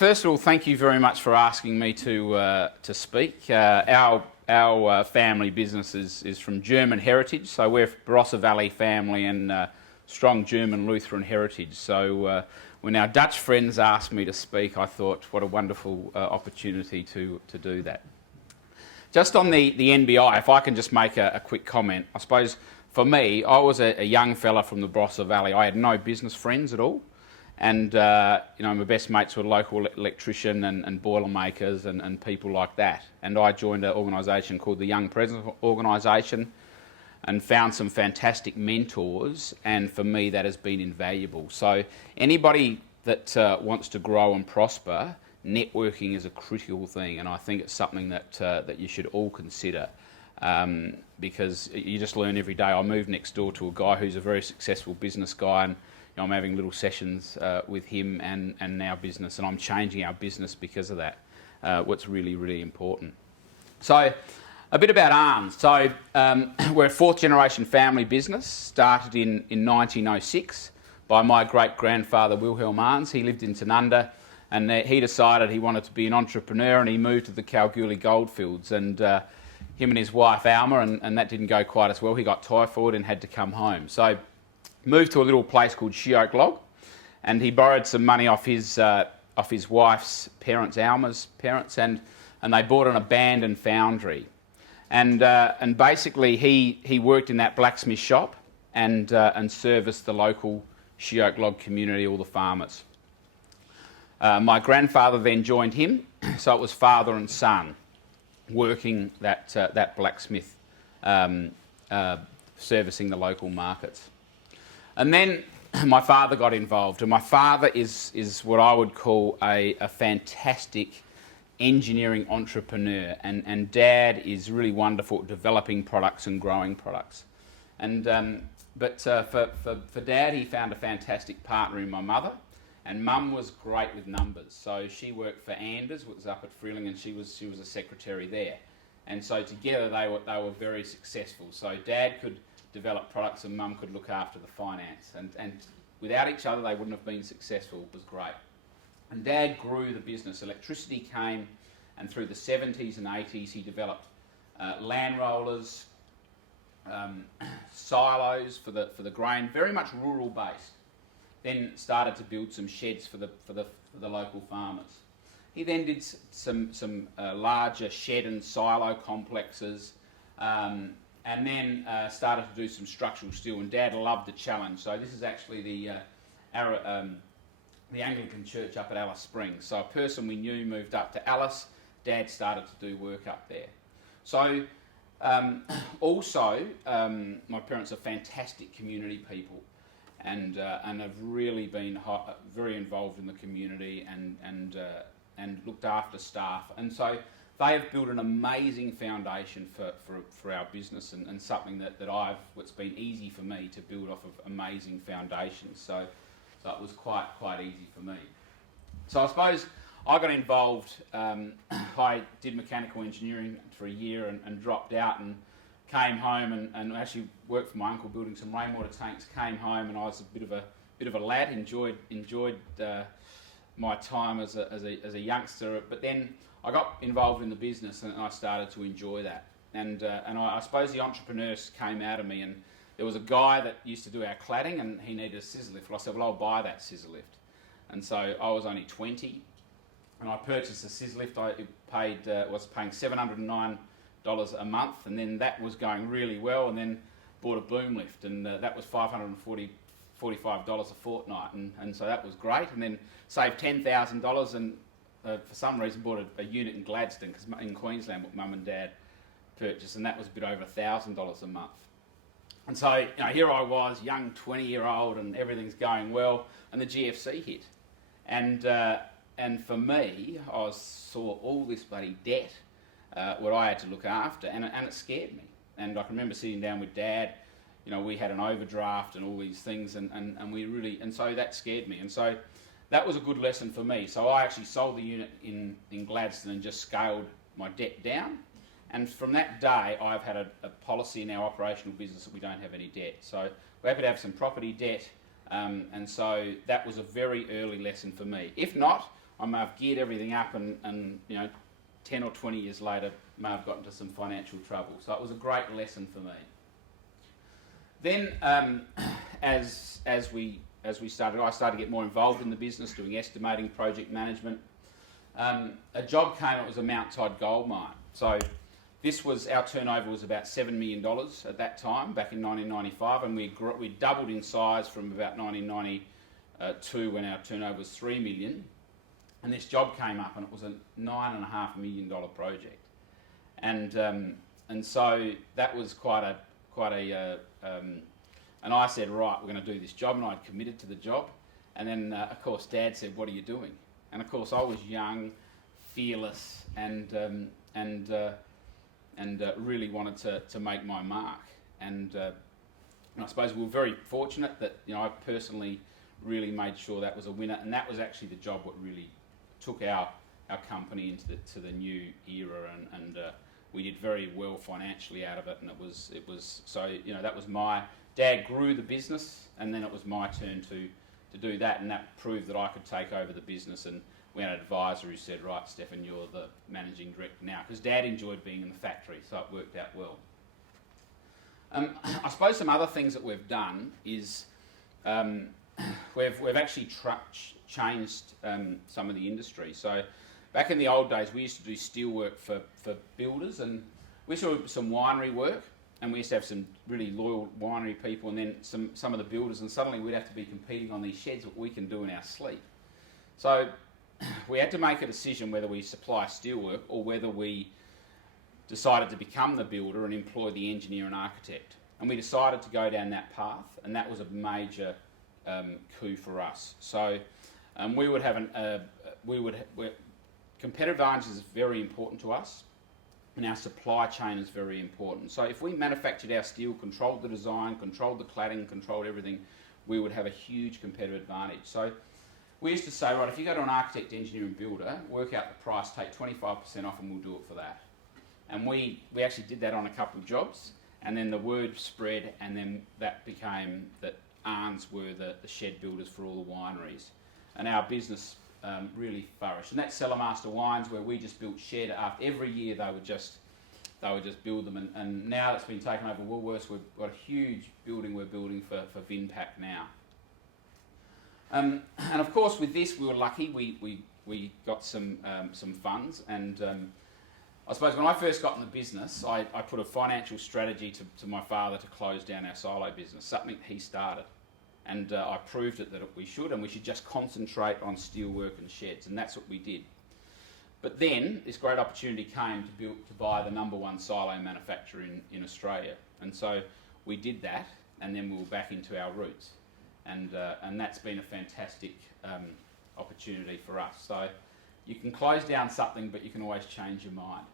First of all, thank you very much for asking me to speak. Our family business is from German heritage, so we're Barossa Valley family and strong German Lutheran heritage. So when our Dutch friends asked me to speak, I thought what a wonderful opportunity to do that. Just on the NBI, if I can just make a quick comment. I suppose for me, I was a young fella from the Barossa Valley. I had no business friends at all. And my best mates were local electrician and boiler makers and people like that. And I joined an organisation called the Young President Organisation and found some fantastic mentors, and for me that has been invaluable. So anybody that wants to grow and prosper, networking is a critical thing, and I think it's something that you should all consider. Because you just learn every day. I moved next door to a guy who's a very successful business guy, and I'm having little sessions with him and our business, and I'm changing our business because of that. What's really, really important. So, a bit about Arnes. So, we're a fourth generation family business, started in 1906 by my great-grandfather Wilhelm Arnes. He lived in Tanunda, and he decided he wanted to be an entrepreneur, and he moved to the Kalgoorlie goldfields, and him and his wife Alma, and that didn't go quite as well. He got typhoid and had to come home. So, moved to a little place called Sheoak Log, and he borrowed some money off his wife's parents, Alma's parents, and they bought an abandoned foundry, and basically he worked in that blacksmith shop and serviced the local Sheoak Log community, all the farmers. My grandfather then joined him, so it was father and son working that blacksmith, servicing the local markets. And then my father got involved, and my father is what I would call a fantastic engineering entrepreneur, and Dad is really wonderful at developing products and growing products. And but for Dad, he found a fantastic partner in my mother, and Mum was great with numbers. So she worked for Anders, which was up at Freeling, and she was a secretary there. And so together they were very successful. So Dad could develop products and Mum could look after the finance, and without each other they wouldn't have been successful. It was great. And Dad grew the business. Electricity came, and through the 70s and 80s he developed land rollers, silos for the grain, very much rural based. Then started to build some sheds for the local farmers. He then did some larger shed and silo complexes, and then started to do some structural steel, and Dad loved the challenge. So this is actually the Anglican church up at Alice Springs. So a person we knew moved up to Alice. Dad started to do work up there. So also my parents are fantastic community people, and have really been very involved in the community and looked after staff, and so they have built an amazing foundation for our business, and something that it's been easy for me to build off of amazing foundations. So it was quite easy for me. So I suppose I got involved. I did mechanical engineering for a year and dropped out, and came home and actually worked for my uncle building some rainwater tanks. Came home and I was a bit of a lad. Enjoyed my time as a youngster, but then I got involved in the business and I started to enjoy that. And I suppose the entrepreneurs came out of me, and there was a guy that used to do our cladding and he needed a scissor lift. Well, I said, well, I'll buy that scissor lift. And so I was only 20 and I purchased a scissor lift. I was paying $709 a month, and then that was going really well, and then bought a boom lift, and that was $45 a fortnight, and so that was great, and then saved $10,000 and for some reason bought a unit in Gladstone, because in Queensland what Mum and Dad purchased, and that was a bit over $1,000 a month. And so here I was, young 20-year-old, and everything's going well, and the GFC hit, and for me I saw all this bloody debt what I had to look after, and it scared me. And I can remember sitting down with Dad. We had an overdraft and all these things, and so that scared me, and so that was a good lesson for me. So I actually sold the unit in Gladstone and just scaled my debt down, and from that day I've had a policy in our operational business that we don't have any debt. So we're happy to have some property debt, and so that was a very early lesson for me. If not, I may have geared everything up and 10 or 20 years later may have got into some financial trouble. So it was a great lesson for me. Then as we started, I started to get more involved in the business, doing estimating, project management. A job came, it was a Mount Todd gold mine. So our turnover was about $7 million at that time, back in 1995, and we doubled in size from about 1992 when our turnover was $3 million. And this job came up, and it was a $9.5 million project, and so that was and I said, right, we're going to do this job, and I'd committed to the job, and then of course Dad said, what are you doing? And of course I was young, fearless, and really wanted to make my mark, and I suppose we were very fortunate that I personally really made sure that was a winner, and that was actually the job what really took our company into the new era, and we did very well financially out of it, and it was so that was Dad grew the business, and then it was my turn to do that, and that proved that I could take over the business. And we had an advisor who said, right, Stefan, you're the managing director now, because Dad enjoyed being in the factory, so it worked out well. I suppose some other things that we've done is we've actually changed some of the industry. So back in the old days, we used to do steel work for builders, and we used to do some winery work, and we used to have some really loyal winery people, and then some of the builders, and suddenly we'd have to be competing on these sheds what we can do in our sleep. So we had to make a decision whether we supply steelwork or whether we decided to become the builder and employ the engineer and architect. And we decided to go down that path, and that was a major coup for us. So we would have competitive advantage is very important to us, and our supply chain is very important. So if we manufactured our steel, controlled the design, controlled the cladding, controlled everything, we would have a huge competitive advantage. So we used to say, right, if you go to an architect, engineer and builder, work out the price, take 25% off, and we'll do it for that. And we actually did that on a couple of jobs, and then the word spread, and then that became that Arns were the shed builders for all the wineries. And our business really flourished. And that's Cellarmaster Wines, where we just built shed after every year. They would just build them, and now that's been taken over Woolworths. We've got a huge building we're building for Vinpac now. And of course, with this, we were lucky. We got some funds, and I suppose when I first got in the business, I put a financial strategy to my father to close down our silo business, something he started. And I proved it that we should just concentrate on steel work and sheds, and that's what we did. But then this great opportunity came to buy the #1 silo manufacturer in Australia, and so we did that, and then we were back into our roots, and that's been a fantastic opportunity for us. So you can close down something, but you can always change your mind.